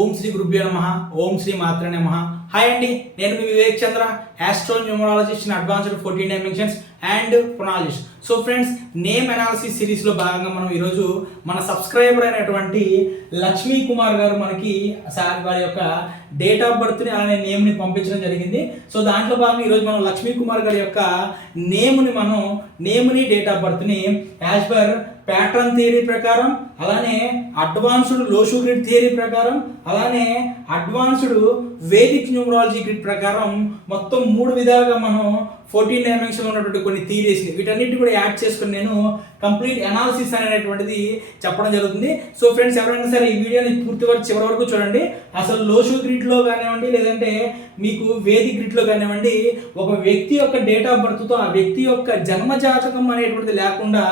ఓం శ్రీ గురుభ్యో నమః. ఓం శ్రీ మాత్రే నమః. హాయ్ అండి, నేను మీ Vivek Chandra, astro numerologist in advanced 14 dimensions and ప్రొనాలజిస్ట్. సో ఫ్రెండ్స్, నేమ్ అనాలిసిస్ సిరీస్లో భాగంగా మనం ఈరోజు మన సబ్స్క్రైబర్ అయినటువంటి లక్ష్మీ కుమార్ గారు మనకి వారి యొక్క డేట్ ఆఫ్ బర్త్ని అలానే నేమ్ని పంపించడం జరిగింది. సో దాంట్లో భాగంగా ఈరోజు మనం లక్ష్మీ కుమార్ గారి యొక్క నేమ్ని డేట్ ఆఫ్ బర్త్ని యాజ్ పర్ ప్యాటర్న్ థియరీ ప్రకారం, అలానే అడ్వాన్స్డ్ లోషు గ్రిడ్ థియరీ ప్రకారం, అలానే అడ్వాన్స్డ్ వేదిక్ న్యూమరాలజీ గ్రిడ్ ప్రకారం మొత్తం 3 విధాలుగా మనం 14 డైమెన్షన్లో ఉన్నటువంటి కొన్ని థియరీస్ వీటన్నిటి కూడా యాడ్ చేసుకుని నేను కంప్లీట్ అనాలిసిస్ అనేటువంటిది చెప్పడం జరుగుతుంది. సో ఫ్రెండ్స్, ఎవరైనా సరే ఈ వీడియోని పూర్తి వరకు చివరి వరకు చూడండి. అసలు లోషు గ్రిడ్లో కానివ్వండి, లేదంటే మీకు వేదిక్ గ్రిడ్లో కానివ్వండి, ఒక వ్యక్తి యొక్క డేట్ ఆఫ్ బర్త్తో ఆ వ్యక్తి యొక్క జన్మజాతకం అనేటువంటిది లేకుండా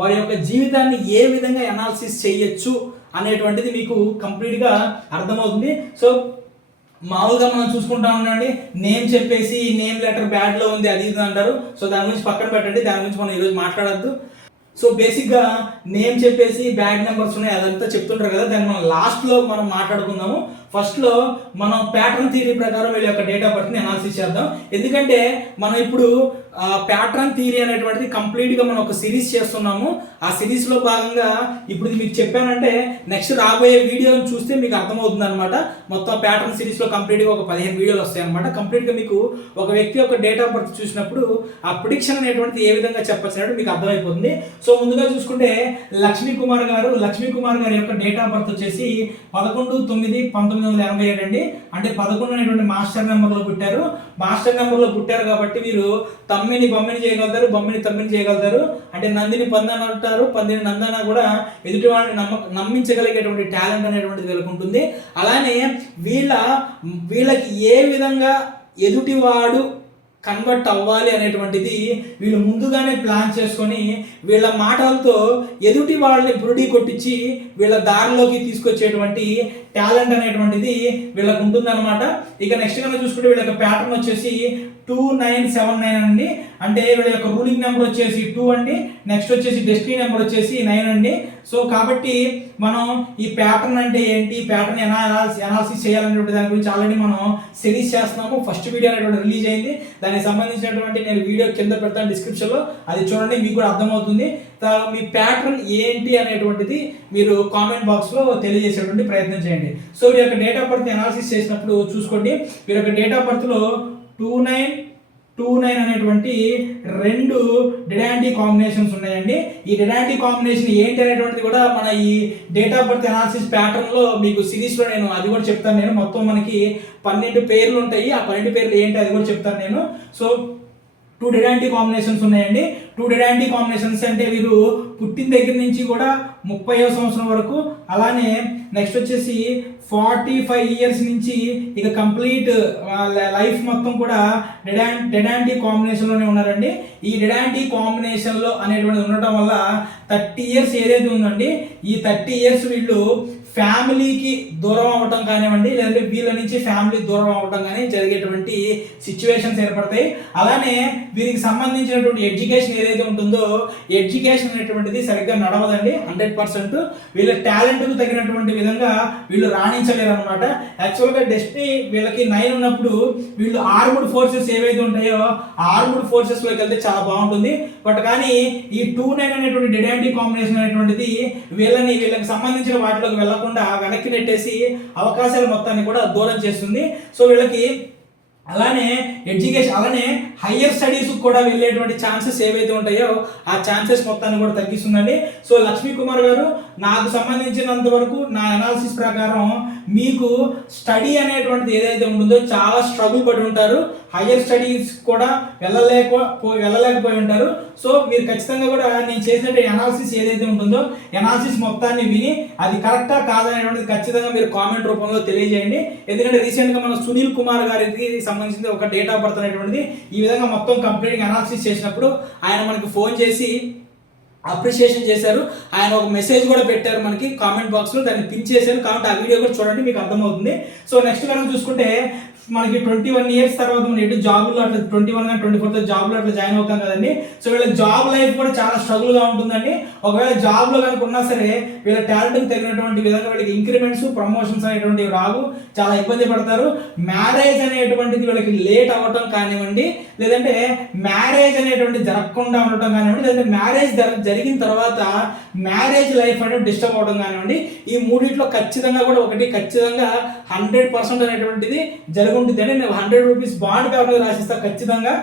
వారి యొక్క జీవితాన్ని ఏ విధంగా అనాలిసిస్ చేయొచ్చు అనేటువంటిది మీకు కంప్లీట్గా అర్థమవుతుంది. సో మామూలుగా మనం చూసుకుంటా ఉండండి, నేమ్ చెప్పేసి నేమ్ లెటర్ బ్యాడ్లో ఉంది అది ఇది అంటారు. సో దాని గురించి పక్కన పెట్టండి, దాని గురించి మనం ఈరోజు మాట్లాడద్దు. సో బేసిక్గా నేమ్ చెప్పేసి బ్యాడ్ నెంబర్స్ ఉన్నాయి అదంతా చెప్తుంటారు కదా, దాన్ని మనం లాస్ట్లో మనం మాట్లాడుకుందాము. ఫస్ట్లో మనం ప్యాటర్న్ థియరీ ప్రకారం వీళ్ళ యొక్క డేట్ ఆఫ్ బర్త్ని అనాలిసిస్ చేద్దాం. ఎందుకంటే మనం ఇప్పుడు ప్యాటర్న్ థియరీ అనేటువంటిది కంప్లీట్గా మనం ఒక సిరీస్ చేస్తున్నాము. ఆ సిరీస్లో భాగంగా ఇప్పుడు మీకు చెప్పానంటే నెక్స్ట్ రాబోయే వీడియోని చూస్తే మీకు అర్థమవుతుంది అనమాట. మొత్తం ప్యాటర్న్ సిరీస్లో కంప్లీట్గా ఒక 15 వీడియోలు వస్తాయి అనమాట. కంప్లీట్గా మీకు ఒక వ్యక్తి యొక్క డేట్ ఆఫ్ బర్త్ చూసినప్పుడు ఆ ప్రిడిక్షన్ అనేటువంటిది ఏ విధంగా చెప్పచ్చినట్టు మీకు అర్థమైపోతుంది. సో ముందుగా చూసుకుంటే లక్ష్మీ కుమార్ గారి యొక్క డేట్ ఆఫ్ బర్త్ వచ్చేసి 11/9/1987 అండి. అంటే 11 అనేటువంటి మాస్టర్ నెంబర్లో పుట్టారు. మాస్టర్ నెంబర్లో పుట్టారు కాబట్టి మీరు తమ్మిని బొమ్మిని చేయగలుగుతారు, బొమ్మిని తమ్మిని చేయగలుగుతారు. అంటే నందిని పందని అంటారు, పందిని నందన కూడా ఎదుటి వాడిని నమ్మించగలిగేటువంటి టాలెంట్ అనేటువంటిది వీళ్ళకు ఉంటుంది. అలానే వీళ్ళకి ఏ విధంగా ఎదుటివాడు కన్వర్ట్ అవ్వాలి అనేటువంటిది వీళ్ళు ముందుగానే ప్లాన్ చేసుకొని వీళ్ళ మాటలతో ఎదుటి వాళ్ళని బురుడి కొట్టించి వీళ్ళ దారిలోకి తీసుకొచ్చేటువంటి టాలెంట్ అనేటువంటిది వీళ్ళకు ఉంటుందన్నమాట. ఇక నెక్స్ట్ కనుక చూసుకుంటే వీళ్ళ యొక్క ప్యాటర్న్ వచ్చేసి 2979 అండి. అంటే వీళ్ళ యొక్క రూలింగ్ నెంబర్ వచ్చేసి 2 అండి. నెక్స్ట్ వచ్చేసి డెస్టినీ నెంబర్ వచ్చేసి 9 అండి. సో కాబట్టి మనం ఈ ప్యాటర్న్ అంటే ఏంటి, ప్యాటర్న్ అనాలిసిస్ చేయాలనేటువంటి దాని గురించి ఆల్రెడీ మనం సిరీస్ చేస్తున్నాము. ఫస్ట్ వీడియో అనేటువంటి రిలీజ్ అయింది. దానికి సంబంధించినటువంటి నేను వీడియో కింద పెడతాను డిస్క్రిప్షన్లో, అది చూడండి, మీకు కూడా అర్థమవుతుంది. మీ ప్యాటర్న్ ఏంటి అనేటువంటిది మీరు కామెంట్ బాక్స్లో తెలియజేసేటువంటి ప్రయత్నం చేయండి. సో వీరి యొక్క డేట్ ఆఫ్ బర్త్ అనాలిసిస్ చేసినప్పుడు చూసుకోండి, వీరి యొక్క డేట్ ఆఫ్ బర్త్లో 2929 అనేటువంటి 2 డిడాంటీ కాంబినేషన్స్ ఉన్నాయండి. ఈ డిడాంటీ కాంబినేషన్ ఏంటి అనేటువంటిది కూడా మన ఈ డేట్ ఆఫ్ బర్త్ అనాలిసిస్ ప్యాటర్న్లో మీకు సిరీస్లో నేను అది కూడా చెప్తాను. నేను మొత్తం మనకి 12 పేర్లు ఉంటాయి. ఆ 12 పేర్లు ఏంటి అది కూడా చెప్తాను నేను. సో 2 డిడాంటీ కాంబినేషన్స్ ఉన్నాయండి. 2 డిడాంటీ కాంబినేషన్స్ అంటే వీరు పుట్టిన దగ్గర నుంచి కూడా 30వ సంవత్సరం వరకు, అలానే నెక్స్ట్ వచ్చేసి 45 ఇయర్స్ నుంచి ఇక కంప్లీట్ లైఫ్ మొత్తం కూడా డిడాంటీ కాంబినేషన్లోనే ఉన్నారండి. ఈ డిడాంటీ కాంబినేషన్లో అనేటువంటిది ఉండటం వల్ల 30 ఇయర్స్ ఏదైతే ఉందండి, ఈ 30 ఇయర్స్ వీళ్ళు ఫ్యామిలీకి దూరం అవ్వటం కానివ్వండి, లేదంటే వీళ్ళ నుంచి ఫ్యామిలీ దూరం అవ్వటం కానీ జరిగేటువంటి సిచ్యువేషన్స్ ఏర్పడతాయి. అలానే వీరికి సంబంధించినటువంటి ఎడ్యుకేషన్ ఏదైతే ఉంటుందో ఎడ్యుకేషన్ అనేటువంటిది సరిగ్గా నడవదండి. 100% వీళ్ళ టాలెంట్కు తగినటువంటి విధంగా వీళ్ళు రాణించలేరు అనమాట. యాక్చువల్గా డెస్టినీ వీళ్ళకి 9 ఉన్నప్పుడు వీళ్ళు ఆర్మ్డ్ ఫోర్సెస్ ఏవైతే ఉంటాయో ఆ ఆర్మ్డ్ ఫోర్సెస్లోకి వెళ్తే చాలా బాగుంటుంది. బట్ కానీ ఈ 29 అనేటువంటి డిడాంటీ కాంబినేషన్ అనేటువంటిది వీళ్ళకి సంబంధించిన వాటిలోకి వెళ్ళకుండా వెనక్కి నెట్టేసి అవకాశాల మొత్తాన్ని కూడా దూరం చేస్తుంది. సో వీళ్ళకి అలానే ఎడ్యుకేషన్, అలానే హయ్యర్ స్టడీస్ కూడా వెళ్ళేటువంటి ఛాన్సెస్ ఏవైతే ఉంటాయో ఆ ఛాన్సెస్ మొత్తాన్ని కూడా తగ్గిస్తుందండి. సో లక్ష్మీ కుమార్ గారు, నాకు సంబంధించినంత వరకు నా అనాలిసిస్ ప్రకారం మీకు స్టడీ అనేటువంటిది ఏదైతే ఉంటుందో చాలా స్ట్రగుల్ పడి ఉంటారు. హయ్యర్ స్టడీస్ కూడా వెళ్ళలేకపోయి ఉంటారు. సో మీరు ఖచ్చితంగా కూడా నేను చేసినట్టు అనాలిసిస్ ఏదైతే ఉంటుందో అనాలిసిస్ మొత్తాన్ని విని అది కరెక్టా కాదనేటువంటిది ఖచ్చితంగా మీరు కామెంట్ రూపంలో తెలియజేయండి. ఎందుకంటే రీసెంట్గా మన సునీల్ కుమార్ గారికి సంబంధించిన ఒక డేట్ ఆఫ్ బర్త్ అనేటువంటిది ఈ విధంగా మొత్తం కంప్లీట్గా అనాలిసిస్ చేసినప్పుడు ఆయన మనకి ఫోన్ చేసి అప్రిషియేషన్ చేశారు. ఆయన ఒక మెసేజ్ కూడా పెట్టారు మనకి కామెంట్ బాక్స్లో, దాన్ని పిన్ చేశారు. కాబట్టి ఆ వీడియో కూడా చూడండి, మీకు అర్థమవుతుంది. సో నెక్స్ట్ కనుక చూసుకుంటే మనకి 21 ఇయర్స్ తర్వాత మనం ఎటు జాబ్లో అట్లా 21 కానీ 24 జాబ్లో అట్లా జాయిన్ అవుతాం కదండి. సో వీళ్ళ జాబ్ లైఫ్ కూడా చాలా స్ట్రగుల్గా ఉంటుందండి. ఒకవేళ జాబ్లో కనుక ఉన్నా సరే వీళ్ళ టాలెంట్కి తగినటువంటి విధంగా వీళ్ళకి ఇంక్రిమెంట్స్, ప్రమోషన్స్ అనేటువంటివి రావు, చాలా ఇబ్బంది పడతారు. మ్యారేజ్ అనేటువంటిది వీళ్ళకి లేట్ అవ్వటం కానివ్వండి, లేదంటే మ్యారేజ్ అనేటువంటి జరగకుండా ఉండటం కానివ్వండి, లేదంటే మ్యారేజ్ జరిగిన తర్వాత మ్యారేజ్ లైఫ్ అనేది డిస్టర్బ్ అవ్వడం కానివ్వండి, ఈ మూడిట్లో ఖచ్చితంగా కూడా ఒకటి ఖచ్చితంగా 100% అనేటువంటిది జరుగుతుంది. నేను 100 రూపీస్ బాండ్ పేపర్ మీద రాసిస్తా. ఖచ్చితంగా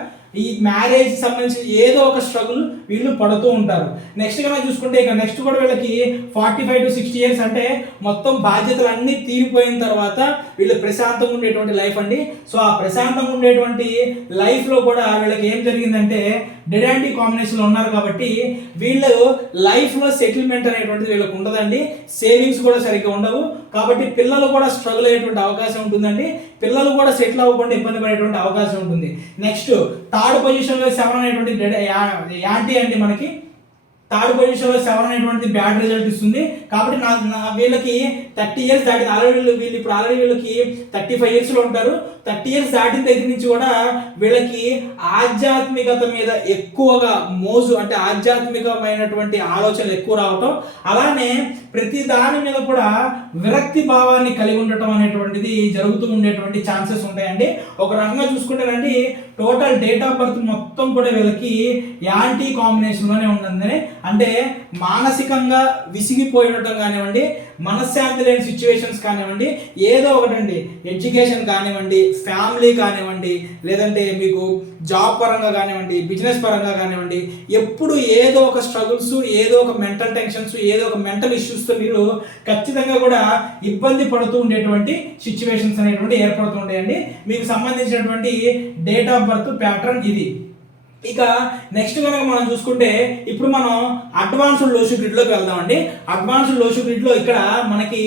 ఈ మ్యారేజ్ సంబంధించి ఏదో ఒక స్ట్రగుల్ వీళ్ళు పడుతూ ఉంటారు. నెక్స్ట్ కనుక చూసుకుంటే ఇక నెక్స్ట్ కూడా వీళ్ళకి 45 to 60 ఇయర్స్ అంటే మొత్తం బాధ్యతలు అన్నీ తీరిపోయిన తర్వాత వీళ్ళు ప్రశాంతంగా ఉండేటువంటి లైఫ్ అండి. సో ఆ ప్రశాంతంగా ఉండేటువంటి లైఫ్లో కూడా వీళ్ళకి ఏం జరిగిందంటే డెడ్ యాంటీ కాంబినేషన్లో ఉన్నారు కాబట్టి వీళ్ళు లైఫ్లో సెటిల్మెంట్ అనేటువంటిది వీళ్ళకి ఉండదండి. సేవింగ్స్ కూడా సరిగ్గా ఉండవు. కాబట్టి పిల్లలు కూడా స్ట్రగుల్ అయ్యేటువంటి అవకాశం ఉంటుందండి. పిల్లలు కూడా సెటిల్ అవ్వకుండా ఇబ్బంది పడేటువంటి అవకాశం ఉంటుంది. నెక్స్ట్ థర్డ్ పొజిషన్లో 7 అనేటువంటి యాంటీ అండి. మనకి థర్డ్ పొజిషన్లో 7 అనేటువంటి బ్యాడ్ రిజల్ట్ ఇస్తుంది. కాబట్టి వీళ్ళకి 30 ఇయర్స్ దాటిన ఆల్రెడీ వీళ్ళు ఇప్పుడు ఆల్రెడీ వీళ్ళకి 35 ఇయర్స్లో ఉంటారు. 30 ఇయర్స్ దాటిన దగ్గర నుంచి కూడా వీళ్ళకి ఆధ్యాత్మికత మీద ఎక్కువగా మోజు, అంటే ఆధ్యాత్మికమైనటువంటి ఆలోచనలు ఎక్కువ రావటం, అలానే ప్రతి దాని మీద కూడా విరక్తి భావాన్ని కలిగి ఉండటం అనేటువంటిది జరుగుతూ ఉండేటువంటి ఛాన్సెస్ ఉంటాయండి. ఒక రకంగా చూసుకుంటేనండి టోటల్ డేట్ ఆఫ్ బర్త్ మొత్తం కూడా వీళ్ళకి యాంటీ కాంబినేషన్లోనే ఉంటుందని, అంటే మానసికంగా విసిగిపోయి ఉండటం కానివ్వండి, మనశ్శాంతి లేని సిచ్యువేషన్స్ కానివ్వండి, ఏదో ఒకటండి, ఎడ్యుకేషన్ కానివ్వండి, ఫ్యామిలీ కానివ్వండి, లేదంటే మీకు జాబ్ పరంగా కానివ్వండి, బిజినెస్ పరంగా కానివ్వండి, ఎప్పుడు ఏదో ఒక స్ట్రగుల్స్, ఏదో ఒక మెంటల్ టెన్షన్స్, ఏదో ఒక మెంటల్ ఇష్యూస్తో మీరు ఖచ్చితంగా కూడా ఇబ్బంది పడుతూ ఉండేటువంటి సిచ్యువేషన్స్ అనేటువంటి ఏర్పడుతూ ఉంటాయండి. మీకు సంబంధించినటువంటి డేట్ ఆఫ్ బర్త్ ప్యాటర్న్ ఇది. ఇక నెక్స్ట్ కనుక మనం చూసుకుంటే ఇప్పుడు మనం అడ్వాన్స్డ్ లోషు గ్రిడ్లోకి వెళ్దామండి. అడ్వాన్స్డ్ లోషు గ్రిడ్లో ఇక్కడ మనకి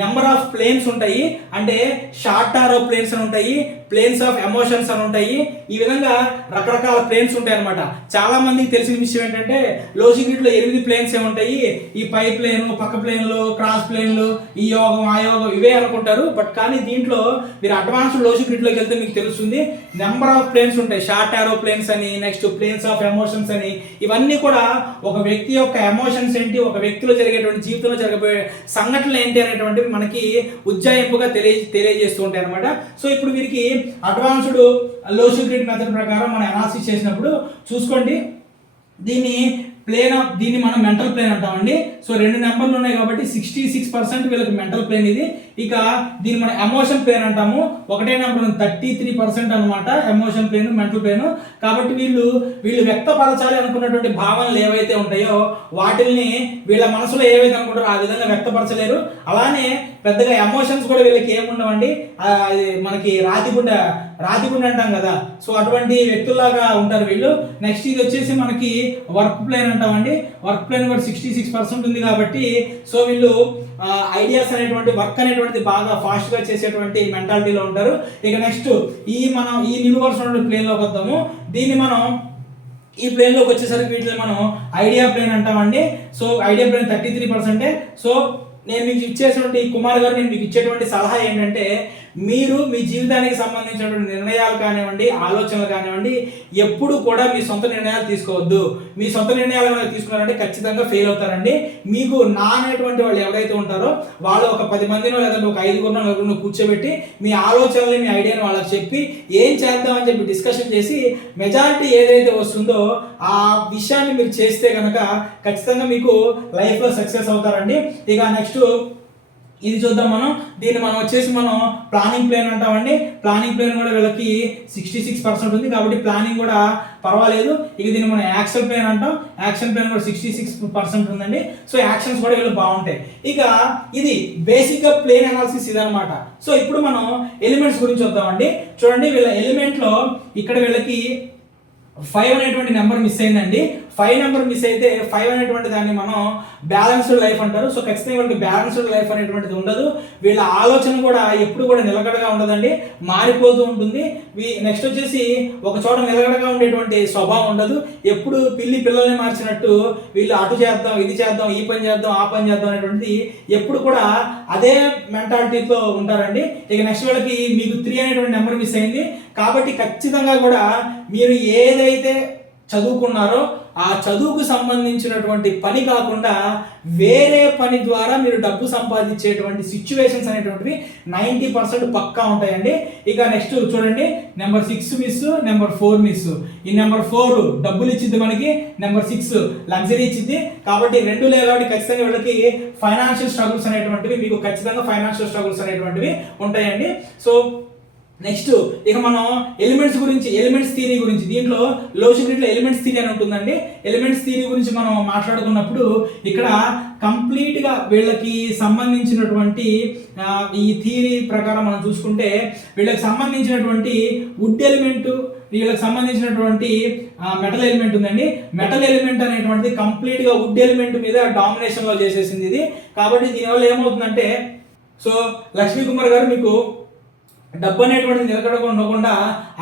నెంబర్ ఆఫ్ ప్లేన్స్ ఉంటాయి, అంటే షార్ట్ ఆరో ప్లేన్స్ అని ఉంటాయి, ప్లేన్స్ ఆఫ్ ఎమోషన్స్ అని ఉంటాయి. ఈ విధంగా రకరకాల ప్లేన్స్ ఉంటాయి అనమాట. చాలా మందికి తెలిసిన విషయం ఏంటంటే లోషు గ్రిడ్లో 8 ప్లేన్స్ ఏ ఉంటాయి, ఈ పై ప్లేన్, పక్క ప్లేన్లు, క్రాస్ ప్లేన్లు, ఈ యోగం ఆ యోగం ఇవే అనుకుంటారు. బట్ కానీ దీంట్లో మీరు అడ్వాన్స్డ్ లోషు గ్రిడ్లోకి వెళ్తే మీకు తెలుస్తుంది నెంబర్ ఆఫ్ ప్లేన్స్ ఉంటాయి. షార్ట్ ఆరో ప్లేన్స్ అని, నెక్స్ట్ ప్లేన్స్ ఆఫ్ ఎమోషన్స్ అని, ఇవన్నీ కూడా ఒక వ్యక్తి యొక్క ఎమోషన్స్ ఏంటి, ఒక వ్యక్తిలో జరిగేటువంటి జీవితంలో జరగబోయే సంఘటనలు ఏంటి అనేటువంటివి మనకి ఉజ్జాయింపుగా తెలియజేస్తూ ఉంటాయి అనమాట. సో ఇప్పుడు వీరికి అడ్వాన్స్డ్ లోషు గ్రిడ్ మెథడ్ ప్రకారం మనం అనాలిసిస్ చేసినప్పుడు చూసుకోండి, దీన్ని మనం మెంటల్ ప్లేన్ అంటామండి. సో 2 నెంబర్లు ఉన్నాయి కాబట్టి 66% వీళ్ళకి మెంటల్ ప్లేన్ ఇది. ఇక దీన్ని మనం ఎమోషన్ ప్లేన్ అంటాము. ఒకటే నెంబర్ 33% అనమాట ఎమోషన్ ప్లేన్, మెంటల్ ప్లేన్. కాబట్టి వీళ్ళు వ్యక్తపరచాలి అనుకున్నటువంటి భావనలు ఏవైతే ఉంటాయో వాటిల్ని వీళ్ళ మనసులో ఏవైతే అనుకుంటారో ఆ విధంగా వ్యక్తపరచలేరు. అలానే పెద్దగా ఎమోషన్స్ కూడా వీళ్ళకి ఏముండవండి. మనకి రాతిగుండ అంటాం కదా, సో అటువంటి వ్యక్తుల్లాగా ఉంటారు వీళ్ళు. నెక్స్ట్ ఇది వచ్చేసి మనకి వర్క్ ప్లేన్ అంటామండి. వర్క్ ప్లేన్ కూడా 66% ఉంది కాబట్టి సో వీళ్ళు ఐడియాస్ అనేటువంటి వర్క్ అనేటువంటిది బాగా ఫాస్ట్గా చేసేటువంటి మెంటాలిటీలో ఉంటారు. ఇక నెక్స్ట్ మనం ఈ యూనివర్స్ ప్లేన్లోకి వద్దాము. దీన్ని మనం ఈ ప్లేన్లోకి వచ్చేసరికి వీటిని మనం ఐడియా ప్లేన్ అంటామండి. So idea plane 33%. సో నేను మీకు ఇచ్చేటువంటి కుమార్ గారు, నేను మీకు ఇచ్చేటువంటి సలహా ఏంటంటే మీరు మీ జీవితానికి సంబంధించినటువంటి నిర్ణయాలు కానివ్వండి, ఆలోచనలు కానివ్వండి, ఎప్పుడు కూడా మీ సొంత నిర్ణయాలు తీసుకోవద్దు. మీ సొంత నిర్ణయాలు కనుక తీసుకున్నారంటే ఖచ్చితంగా ఫెయిల్ అవుతారండి. మీకు అనేటువంటి వాళ్ళు ఎవరైతే ఉంటారో వాళ్ళు ఒక 10 మందినో లేదంటే ఒక 5 కూర్చోబెట్టి మీ ఆలోచనలు, మీ ఐడియాను వాళ్ళకి చెప్పి ఏం చేద్దామని చెప్పి డిస్కషన్ చేసి మెజారిటీ ఏదైతే వస్తుందో ఆ విషయాన్ని మీరు చేస్తే కనుక ఖచ్చితంగా మీకు లైఫ్లో సక్సెస్ అవుతారండి. ఇక నెక్స్ట్ ఇది చూద్దాం మనం. దీన్ని మనం వచ్చేసి ప్లానింగ్ ప్లేన్ అంటామండి. ప్లానింగ్ ప్లేన్ కూడా వీళ్ళకి 66% ఉంది కాబట్టి ప్లానింగ్ కూడా పర్వాలేదు. ఇక దీన్ని మనం యాక్షన్ ప్లేన్ అంటాం. యాక్షన్ ప్లేన్ కూడా 66% ఉందండి. సో యాక్షన్స్ కూడా వీళ్ళు బాగుంటాయి. ఇక ఇది బేసిక్గా ప్లేన్ అనాలిసిస్ ఇదనమాట. సో ఇప్పుడు మనం ఎలిమెంట్స్ గురించి వద్దామండి. చూడండి వీళ్ళ ఎలిమెంట్లో ఇక్కడ వీళ్ళకి 5 అనేటువంటి నెంబర్ మిస్ అయిందండి. 5 నెంబర్ మిస్ అయితే 5 అనేటువంటి దాన్ని మనం బ్యాలెన్స్డ్ లైఫ్ అంటారు. సో ఖచ్చితంగా వీళ్ళకి బ్యాలెన్స్డ్ లైఫ్ అనేటువంటిది ఉండదు. వీళ్ళ ఆలోచన కూడా ఎప్పుడు కూడా నిలకడగా ఉండదండి, మారిపోతూ ఉంటుంది. నెక్స్ట్ వచ్చేసి ఒక చోట నిలకడగా ఉండేటువంటి స్వభావం ఉండదు. ఎప్పుడు పిల్లల్ని మార్చినట్టు వీళ్ళు అటు చేద్దాం, ఇది చేద్దాం, ఈ పని చేద్దాం, ఆ పని చేద్దాం అనేటువంటిది ఎప్పుడు కూడా అదే మెంటాలిటీతో ఉంటారండి. ఇక నెక్స్ట్ వీళ్ళకి మీకు 3 అనేటువంటి నెంబర్ మిస్ అయింది కాబట్టి ఖచ్చితంగా కూడా మీరు ఏదైతే చదువుకున్నారో ఆ చదువుకు సంబంధించినటువంటి పని కాకుండా వేరే పని ద్వారా మీరు డబ్బు సంపాదించేటువంటి సిచ్యువేషన్స్ అనేటువంటివి 90% పక్కా ఉంటాయండి. ఇక నెక్స్ట్ చూడండి, నెంబర్ 6 మిస్, నెంబర్ 4 మిస్. ఈ నెంబర్ 4 డబ్బులు ఇచ్చింది మనకి, నెంబర్ 6 లగ్జరీ ఇచ్చింది. కాబట్టి 2 లేవు కాబట్టి ఖచ్చితంగా వీళ్ళకి ఫైనాన్షియల్ స్ట్రగుల్స్ అనేటువంటివి మీకు ఖచ్చితంగా ఫైనాన్షియల్ స్ట్రగుల్స్ అనేటువంటివి ఉంటాయండి. సో నెక్స్ట్ ఇక మనం ఎలిమెంట్స్ థియరీ గురించి దీంట్లో లోజిక్లో ఎలిమెంట్స్ థియరీ అని ఉంటుందండి. ఎలిమెంట్స్ థియరీ గురించి మనం మాట్లాడుకున్నప్పుడు ఇక్కడ కంప్లీట్గా వీళ్ళకి సంబంధించినటువంటి ఈ థియరీ ప్రకారం మనం చూసుకుంటే వీళ్ళకి సంబంధించినటువంటి వుడ్ ఎలిమెంట్, వీళ్ళకి సంబంధించినటువంటి మెటల్ ఎలిమెంట్ ఉందండి. మెటల్ ఎలిమెంట్ అనేటువంటిది కంప్లీట్గా వుడ్ ఎలిమెంట్ మీద డామినేషన్లో చేసేసింది ఇది. కాబట్టి దీనివల్ల ఏమవుతుందంటే, సో లక్ష్మీ కుమార్ గారు మీకు డబ్బు అనేటువంటి నిలకడగా ఉండకుండా